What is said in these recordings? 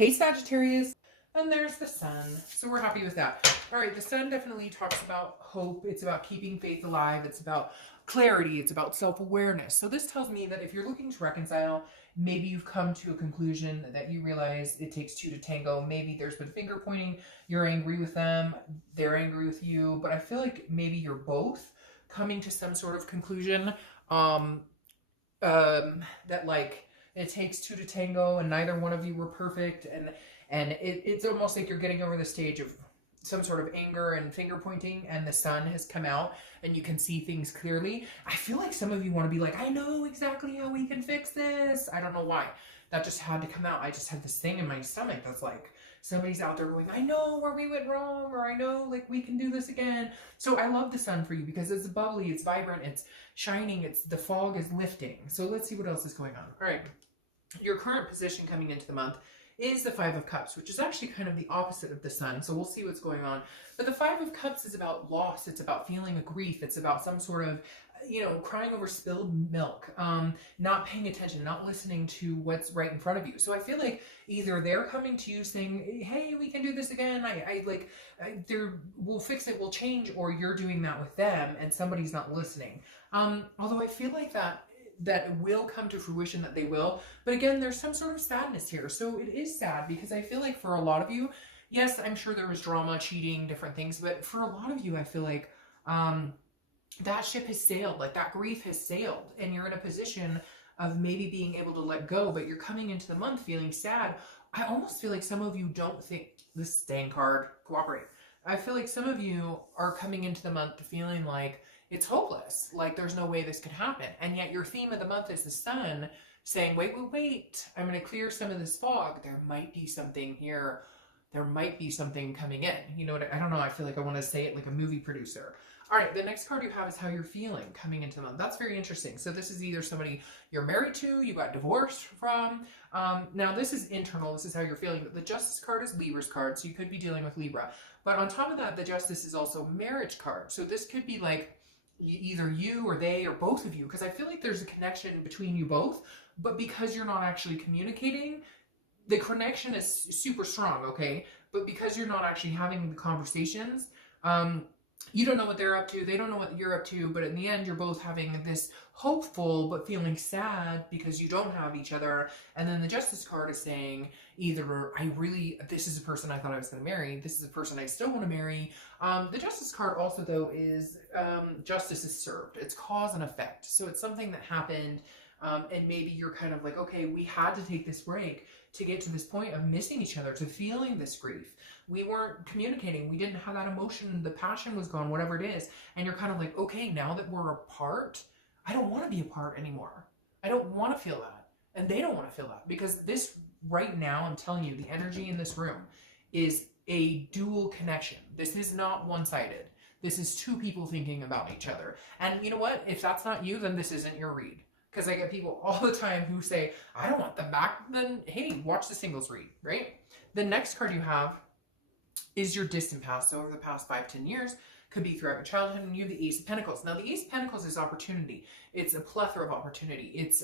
Hey Sagittarius, and there's the sun. So we're happy with that. All right, the sun definitely talks about hope. It's about keeping faith alive. It's about clarity. It's about self-awareness. So this tells me that if you're looking to reconcile, maybe you've come to a conclusion that you realize it takes two to tango. Maybe there's been finger pointing. You're angry with them. They're angry with you. But I feel like maybe you're both coming to some sort of conclusion that like it takes two to tango and neither one of you were perfect, and it's almost like you're getting over the stage of some sort of anger and finger pointing, and the sun has come out and you can see things clearly. I feel like some of you want to be like, I know exactly how we can fix this. I don't know why. That just had to come out. I just had this thing in my stomach that's like, somebody's out there going, I know where we went wrong, or I know like we can do this again. So I love the sun for you because it's bubbly, it's vibrant, it's shining, it's the fog is lifting. So let's see what else is going on. All right. Your current position coming into the month is the Five of Cups, which is actually kind of the opposite of the sun. So we'll see what's going on. But the Five of Cups is about loss. It's about feeling a grief. It's about some sort of, crying over spilled milk, not paying attention, not listening to what's right in front of you. So I feel like either they're coming to you saying, hey, we can do this again. We'll fix it, we'll change, or you're doing that with them and somebody's not listening. Although I feel like that will come to fruition, that they will. But again, there's some sort of sadness here. So it is sad because I feel like for a lot of you, yes, I'm sure there was drama, cheating, different things. But for a lot of you, I feel like that ship has sailed, like that grief has sailed. And you're in a position of maybe being able to let go, but you're coming into the month feeling sad. I almost feel like some of you don't think this staying card, cooperate. I feel like some of you are coming into the month feeling like it's hopeless, like there's no way this could happen. And yet your theme of the month is the sun saying, wait, I'm going to clear some of this fog. There might be something here. There might be something coming in. You know what? I don't know. I feel like I want to say it like a movie producer. All right, the next card you have is how you're feeling coming into the month. That's very interesting. So this is either somebody you're married to, you got divorced from. Now this is internal. This is how you're feeling. But the Justice card is Libra's card, so you could be dealing with Libra. But on top of that, the Justice is also marriage card. So this could be like either you or they or both of you, because I feel like there's a connection between you both, but because you're not actually communicating, the connection is super strong, okay? But because you're not actually having the conversations, you don't know what they're up to, they don't know what you're up to, but in the end, you're both having this hopeful but feeling sad because you don't have each other. And then the Justice card is saying either this is a person I thought I was going to marry, this is a person I still want to marry. The Justice card also, though, is justice is served. It's cause and effect. So it's something that happened, and maybe you're kind of like, okay, we had to take this break to get to this point of missing each other, to feeling this grief. We weren't communicating. We didn't have that emotion. The passion was gone, whatever it is. And you're kind of like, okay, now that we're apart, I don't want to be apart anymore. I don't want to feel that. And they don't want to feel that, because this right now, I'm telling you, the energy in this room is a dual connection. This is not one-sided. This is two people thinking about each other. And you know what? If that's not you, then this isn't your read. Because I get people all the time who say, I don't want them back. Then, hey, watch the singles read, right? The next card you have is your distant past. So over the past 5-10 years, could be throughout your childhood, and you have the Ace of Pentacles. Now, the Ace of Pentacles is opportunity. It's a plethora of opportunity. It's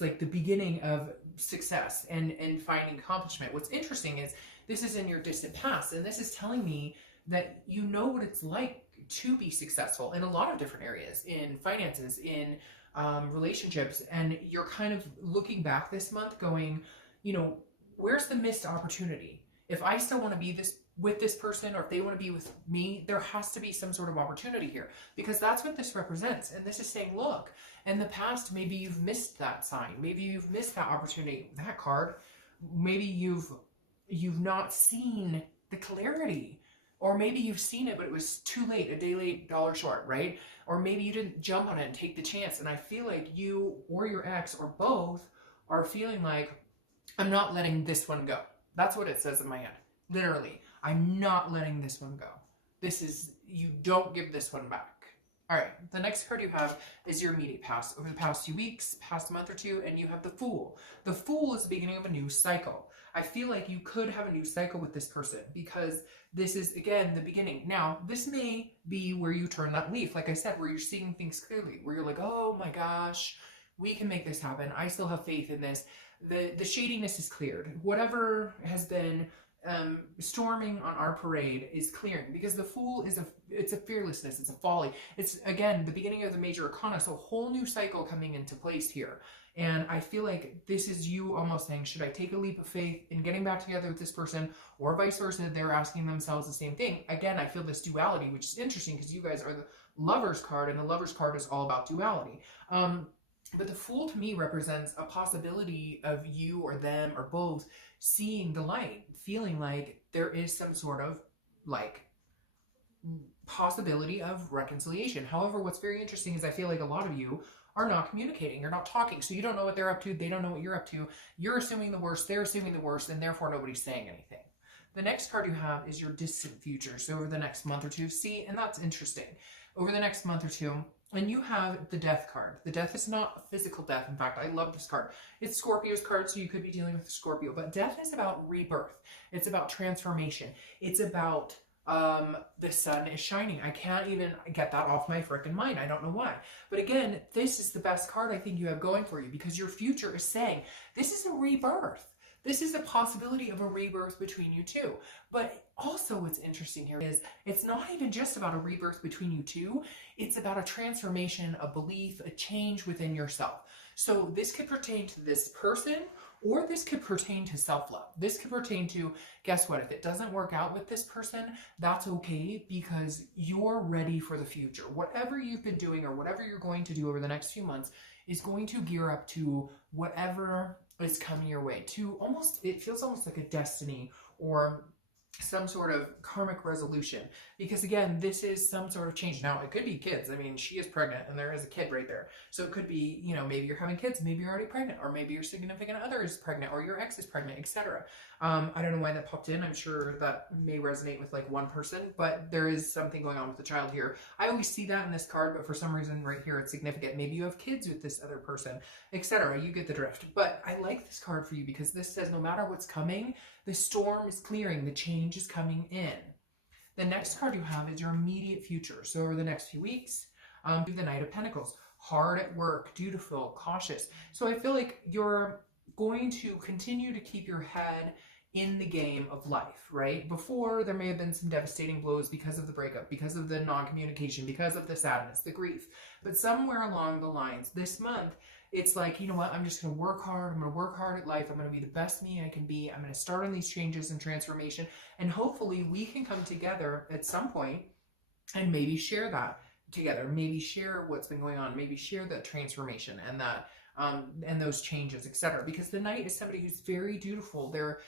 like the beginning of success and finding accomplishment. What's interesting is this is in your distant past, and this is telling me that you know what it's like to be successful in a lot of different areas, in finances, in relationships, and you're kind of looking back this month going, where's the missed opportunity? If I still want to be with this person, or if they want to be with me, there has to be some sort of opportunity here, because that's what this represents. And this is saying, look, in the past, maybe you've missed that sign. Maybe you've missed that opportunity, that card. Maybe you've not seen the clarity. Or maybe you've seen it, but it was too late, a day late, dollar short, right? Or maybe you didn't jump on it and take the chance. And I feel like you or your ex or both are feeling like, I'm not letting this one go. That's what it says in my head. Literally, I'm not letting this one go. You don't give this one back. All right, the next card you have is your immediate past. Over the past few weeks, past month or two, and you have the Fool. The Fool is the beginning of a new cycle. I feel like you could have a new cycle with this person, because this is, again, the beginning. Now, this may be where you turn that leaf, like I said, where you're seeing things clearly, where you're like, oh my gosh, We can make this happen. I still have faith in this. The shadiness is cleared. Whatever has been storming on our parade is clearing, because the Fool is it's a fearlessness, it's a folly. It's, again, the beginning of the major arcana, so a whole new cycle coming into place here. And I feel like this is you almost saying, should I take a leap of faith in getting back together with this person, or vice versa? They're asking themselves the same thing. Again, I feel this duality, which is interesting because you guys are the Lover's card, and the Lover's card is all about duality. But the Fool to me represents a possibility of you or them or both seeing the light, feeling like there is some sort of like possibility of reconciliation. However, what's very interesting is I feel like a lot of you are not communicating, you're not talking, so you don't know what they're up to, they don't know what you're up to, you're assuming the worst, they're assuming the worst, and therefore nobody's saying anything. The next card you have is your distant future, so over the next month or two. See, and that's interesting. Over the next month or two, and you have the Death card. The Death is not a physical death. In fact, I love this card. It's Scorpio's card, so you could be dealing with a Scorpio, but death is about rebirth. It's about transformation. It's about the sun is shining. I can't even get that off my frickin' mind. I don't know why. But again, this is the best card I think you have going for you, because your future is saying this is a rebirth. This is a possibility of a rebirth between you two. But also what's interesting here is it's not even just about a rebirth between you two. It's about a transformation, a belief, a change within yourself. So this could pertain to this person, or this could pertain to self-love. This could pertain to, guess what, if it doesn't work out with this person, that's okay, because you're ready for the future. Whatever you've been doing or whatever you're going to do over the next few months is going to gear up to whatever is coming your way, to almost, it feels almost like a destiny or some sort of karmic resolution, because again, this is some sort of change. Now, it could be kids. I mean, she is pregnant and there is a kid right there. So it could be, you know, maybe you're having kids, maybe you're already pregnant, or maybe your significant other is pregnant, or your ex is pregnant, etc. I don't know why that popped in. I'm sure that may resonate with like one person, but there is something going on with the child here. I always see that in this card, but for some reason right here it's significant. Maybe you have kids with this other person, etc. You get the drift. But I like this card for you because this says no matter what's coming, the storm is clearing, the change is coming in. The next card you have is your immediate future. So over the next few weeks, the Knight of Pentacles, hard at work, dutiful, cautious. So I feel like you're going to continue to keep your head in the game of life, right? Before, there may have been some devastating blows because of the breakup, because of the non-communication, because of the sadness, the grief. But somewhere along the lines, this month, it's like, you know what, I'm just going to work hard. I'm going to work hard at life. I'm going to be the best me I can be. I'm going to start on these changes and transformation. And hopefully we can come together at some point and maybe share that together. Maybe share what's been going on. Maybe share that transformation and that and those changes, etc. Because the Knight is somebody who's very dutiful. They're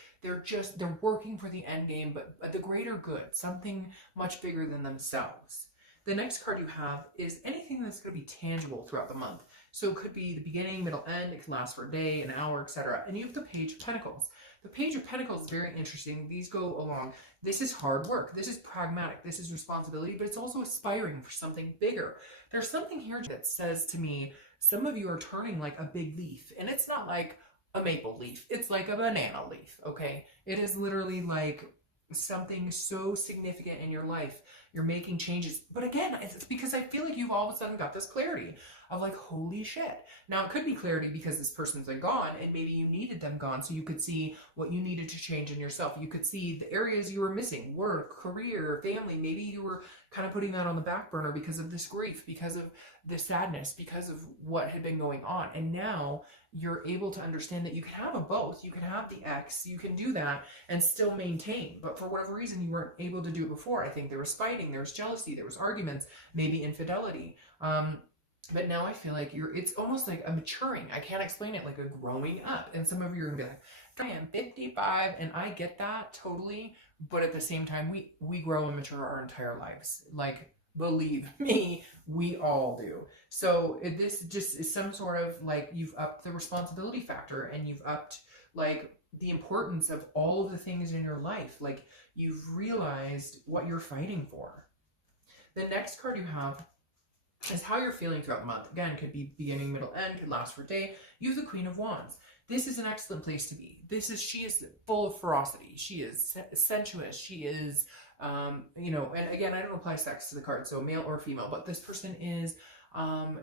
working for the end game, but the greater good, something much bigger than themselves. The next card you have is anything that's going to be tangible throughout the month. So it could be the beginning, middle, end. It can last for a day, an hour, etc. And you have the Page of Pentacles. The Page of Pentacles is very interesting. These go along. This is hard work. This is pragmatic. This is responsibility, but it's also aspiring for something bigger. There's something here that says to me, some of you are turning like a big leaf, and it's not like a maple leaf. It's like a banana leaf, okay? It is literally like something so significant in your life. You're making changes. But again, it's because I feel like you've all of a sudden got this clarity of like, holy shit. Now, it could be clarity because this person's like gone and maybe you needed them gone, so you could see what you needed to change in yourself. You could see the areas you were missing, work, career, family. Maybe you were kind of putting that on the back burner because of this grief, because of the sadness, because of what had been going on. And now you're able to understand that you can have a both. You can have the ex, you can do that and still maintain. But for whatever reason, you weren't able to do it before. I think there was fighting, there was jealousy, there was arguments, maybe infidelity. But now I feel like it's almost like a maturing. I can't explain it, like a growing up. And some of you are gonna be like, I am 55, and I get that totally. But at the same time, we grow and mature our entire lives. Like, believe me, we all do. So this just is some sort of like, you've upped the responsibility factor, and you've upped like the importance of all of the things in your life. Like, you've realized what you're fighting for. The next card you have is how you're feeling throughout the month. Again, could be beginning, middle, end, could last for a day. You have the Queen of Wands. This is an excellent place to be. She is full of ferocity. She is sensuous. She is, you know, and again, I don't apply sex to the card, so male or female, but this person is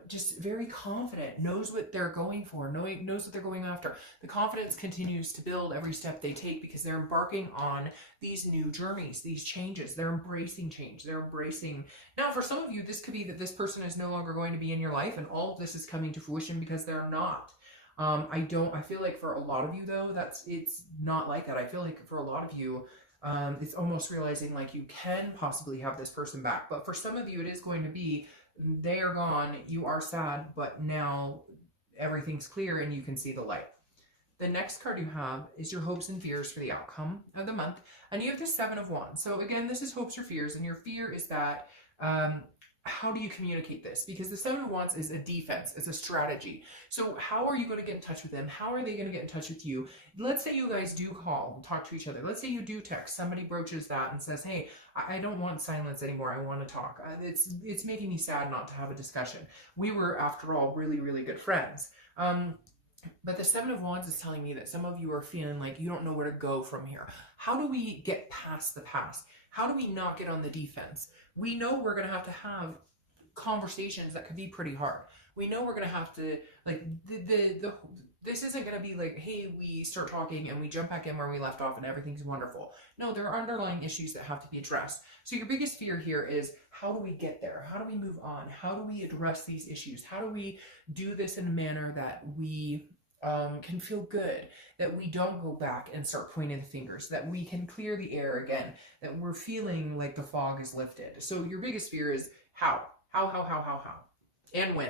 just very confident, knows what they're going for, knows what they're going after. The confidence continues to build every step they take because they're embarking on these new journeys, these changes. They're embracing change. They're embracing. Now, for some of you, this could be that this person is no longer going to be in your life, and all of this is coming to fruition because they're not. I feel like for a lot of you though, it's not like that. I feel like for a lot of you, it's almost realizing like you can possibly have this person back. But for some of you, it is going to be, they are gone, you are sad, but now everything's clear and you can see the light. The next card you have is your hopes and fears for the outcome of the month. And you have the Seven of Wands. So again, this is hopes or fears, and your fear is that, how do you communicate this? Because the Seven of Wands is a defense, it's a strategy. So how are you going to get in touch with them? How are they going to get in touch with you? Let's say you guys do call and talk to each other. Let's say you do text. Somebody broaches that and says, hey, I don't want silence anymore. I want to talk. It's making me sad not to have a discussion. We were, after all, really, really good friends. But the Seven of Wands is telling me that some of you are feeling like you don't know where to go from here. How do we get past the past? How do we not get on the defense? We know we're going to have conversations that could be pretty hard. We know we're going to have to, like, this isn't going to be like, hey, we start talking and we jump back in where we left off and everything's wonderful. No, there are underlying issues that have to be addressed. So your biggest fear here is, how do we get there? How do we move on? How do we address these issues? How do we do this in a manner that we can feel good, that we don't go back and start pointing the fingers, that we can clear the air again, that we're feeling like the fog is lifted. So your biggest fear is how, and when.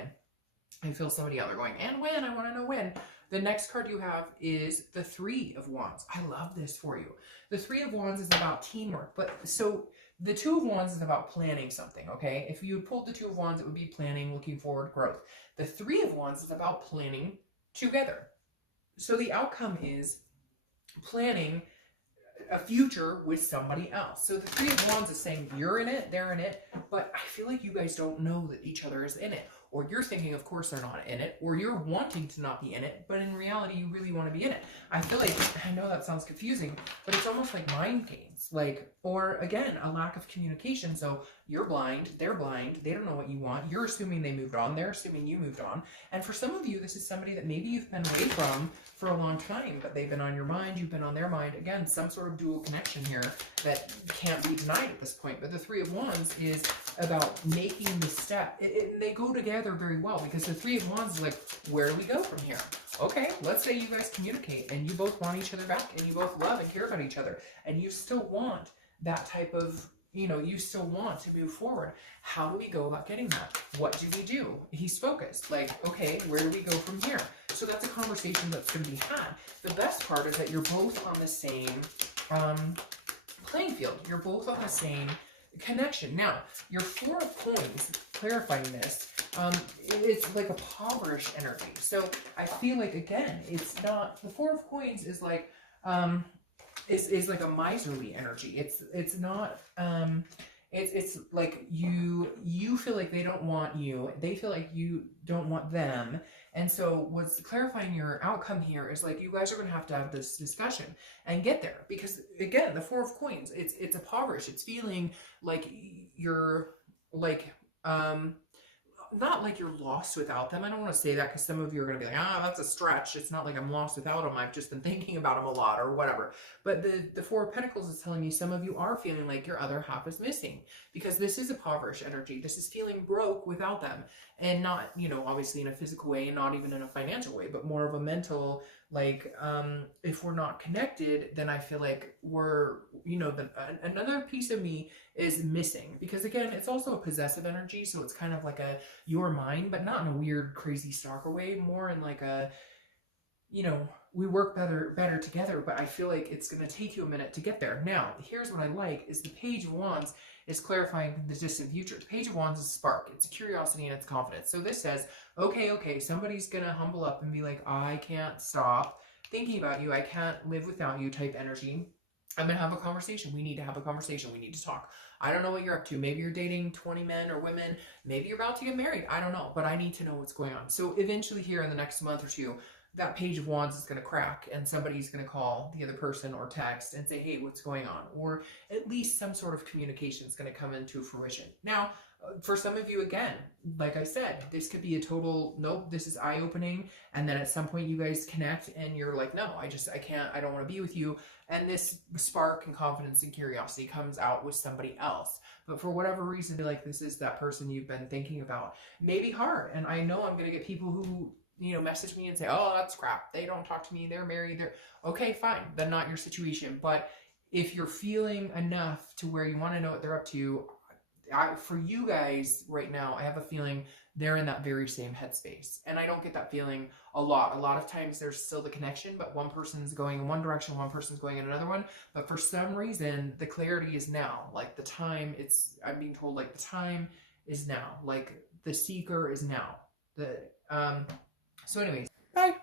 I feel somebody out there going, and when, I want to know when. The next card you have is the Three of Wands. I love this for you. The Three of Wands is about teamwork, but so the Two of Wands is about planning something, okay? If you pulled the Two of Wands, it would be planning, looking forward, growth. The Three of Wands is about planning together. So the outcome is planning a future with somebody else. So the Three of Wands is saying you're in it, they're in it, but I feel like you guys don't know that each other is in it. Or you're thinking, of course, they're not in it, or you're wanting to not be in it, but in reality, you really want to be in it. I feel like, I know that sounds confusing, but it's almost like mind games, like, or again, a lack of communication. So you're blind, they don't know what you want. You're assuming they moved on, they're assuming you moved on. And for some of you, this is somebody that maybe you've been away from for a long time, but they've been on your mind, you've been on their mind. Again, some sort of dual connection here that can't be denied at this point. But the Three of Wands is about making the step. They go together very well, because the Three of Wands is like, where do we go from here? Okay, let's say you guys communicate and you both want each other back and you both love and care about each other and you still want that type of, you still want to move forward. How do we go about getting that? What do we do? He's focused. Like, okay, where do we go from here? So that's a conversation that's going to be had. The best part is that you're both on the same playing field. You're both on the same connection. Now, your Four of Coins, clarifying this, it's like a impoverished energy. So I feel like, again, it's not, the Four of Coins is like, is like a miserly energy. It's not, it's like you feel like they don't want you. They feel like you don't want them. And so what's clarifying your outcome here is like, you guys are going to have this discussion and get there. Because again, the Four of Coins, it's impoverished. It's feeling like you're like, not like you're lost without them. I don't want to say that because some of you are going to be like, that's a stretch. It's not like I'm lost without them. I've just been thinking about them a lot or whatever. But the Four of Pentacles is telling me some of you are feeling like your other half is missing, because this is a impoverished energy. This is feeling broke without them, and not, obviously in a physical way and not even in a financial way, but more of a mental, like, if we're not connected, then I feel like we're, another piece of me is missing. Because again, it's also a possessive energy, so it's kind of like a you're mine, but not in a weird crazy stalker way, more in like a, we work better together, but I feel like it's going to take you a minute to get there. Now, here's what I like is the Page of Wands is clarifying the distant future. The Page of Wands is a spark. It's a curiosity and it's confidence. So this says, okay, somebody's going to humble up and be like, I can't stop thinking about you. I can't live without you type energy. I'm going to have a conversation. We need to have a conversation. We need to talk. I don't know what you're up to. Maybe you're dating 20 men or women. Maybe you're about to get married. I don't know, but I need to know what's going on. So eventually here in the next month or two, that Page of Wands is going to crack and somebody's going to call the other person or text and say, hey, what's going on? Or at least some sort of communication is going to come into fruition. Now, For some of you, again, like I said, this could be a total, nope, this is eye-opening. And then at some point you guys connect and you're like, no, I can't, I don't want to be with you. And this spark and confidence and curiosity comes out with somebody else. But for whatever reason, like this is that person you've been thinking about. Maybe hard. And I know I'm going to get people who, you know, message me and say, oh, that's crap. They don't talk to me. They're married. They're okay, fine. Then not your situation. But if you're feeling enough to where you want to know what they're up to, for you guys right now, I have a feeling they're in that very same headspace. And I don't get that feeling a lot. A lot of times there's still the connection, but one person's going in one direction, one person's going in another one. But for some reason, the clarity is now. Like the time, I'm being told like the time is now. Like the seeker is now. So anyways, bye.